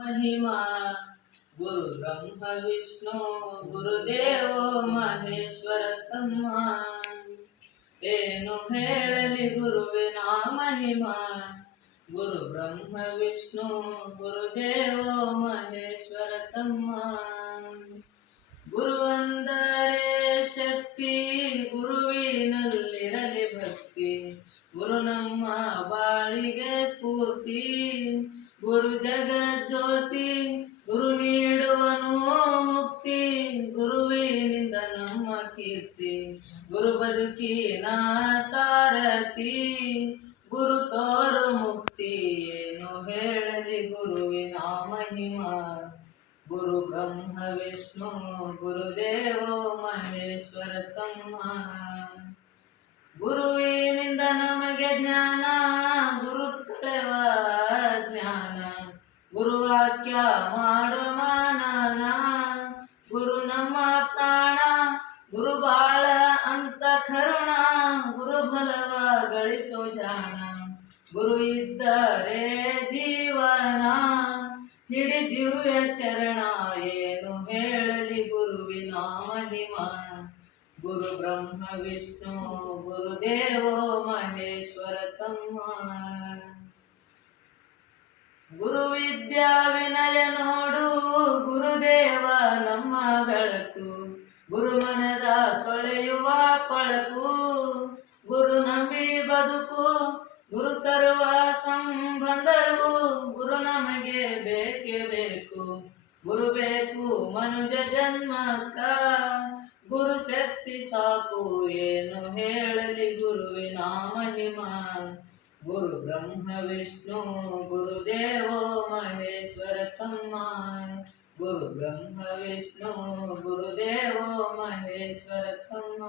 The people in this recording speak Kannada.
महिमा गुरु ब्रह्म विष्णु गुरुदेवो महेश्वर ತಮ್ಮ ಏನು ಹೇಳಲಿ ಗುರುವಿನ ಮಹಿಮಾ ಗುರು ಬ್ರಹ್ಮ ವಿಷ್ಣು ಗುರುದೇವೋ ಮಹೇಶ್ವರ ತಮ್ಮ ಗುರುವಂದರೆ ಶಕ್ತಿ ಗುರುವಿನಲ್ಲಿರಲಿ ಭಕ್ತಿ ಗುರು ನಮ್ಮ ಬಾಳಿಗೆ ಸ್ಫೂರ್ತಿ ಗುರು ಜಗಜ್ಯೋತಿ ಗುರು ನೀಡುವನು ಮುಕ್ತಿ ಗುರುವಿನಿಂದ ನಮ್ಮ ಕೀರ್ತಿ ಗುರು ಬದುಕಿನ ಸಾರಥಿ ಗುರು ತೋರು ಮುಕ್ತಿ ಏನು ಹೇಳಲಿ ಗುರುವಿನ ಮಹಿಮಾ ಗುರು ಬ್ರಹ್ಮ ವಿಷ್ಣು ಗುರುದೇವೋ ಮಹೇಶ್ವರ ತಮ್ಮ ಗುರುವಿನಿಂದ ನಮಗೆ ಜ್ಞಾನ ಗುರು ತಳೆವ ಜ್ಞಾನ ಗುರುವಾಕ್ಯ ಮಾಡೋ ಮಾನನ ಗುರು ನಮ್ಮ ಪ್ರಾಣ ಗುರು ಬಾಳ ಅಂತ ಕರುಣ ಗುರು ಬಲವ ಗಳಿಸೋ ಜಾಣ ಗುರು ಇದ್ದರೆ ಜೀವನ ಹಿಡಿ ದಿವ್ಯ ಚರಣ ಏನು ಹೇಳಲಿ ಗುರುವಿನ ಮಹಿಮಾ ಗುರು ಬ್ರಹ್ಮ ವಿಷ್ಣು ಗುರುದೇವೋ ಮಹೇಶ್ವರ ತಮ್ಮ ಗುರು ವಿದ್ಯಾ ವಿನಯ ನೋಡು ಗುರುದೇವ ನಮ್ಮ ಬೆಳಕು ಗುರು ಮನದ ತೊಳೆಯುವ ಕೊಳಕು ಗುರು ನಂಬಿ ಬದುಕು ಗುರು ಸರ್ವ ಸಂಬಂಧರು ಗುರು ನಮಗೆ ಬೇಕೇ ಬೇಕು ಗುರು ಬೇಕು ಮನುಜ ಜನ್ಮಕ್ಕ ಗುರು ಶಕ್ತಿ ಸಾಕು ಏನು ಹೇಳಲಿ ಗುರುವಿನ ಮಹಿಮಾ ಗುರು ಬ್ರಹ್ಮ ವಿಷ್ಣು ಗುರುದೇವೋ ಮಹೇಶ್ವರ ತಮ್ಮ ಗುರು ಬ್ರಹ್ಮ ವಿಷ್ಣು ಗುರುದೇವೋ ಮಹೇಶ್ವರ ತಮ್ಮ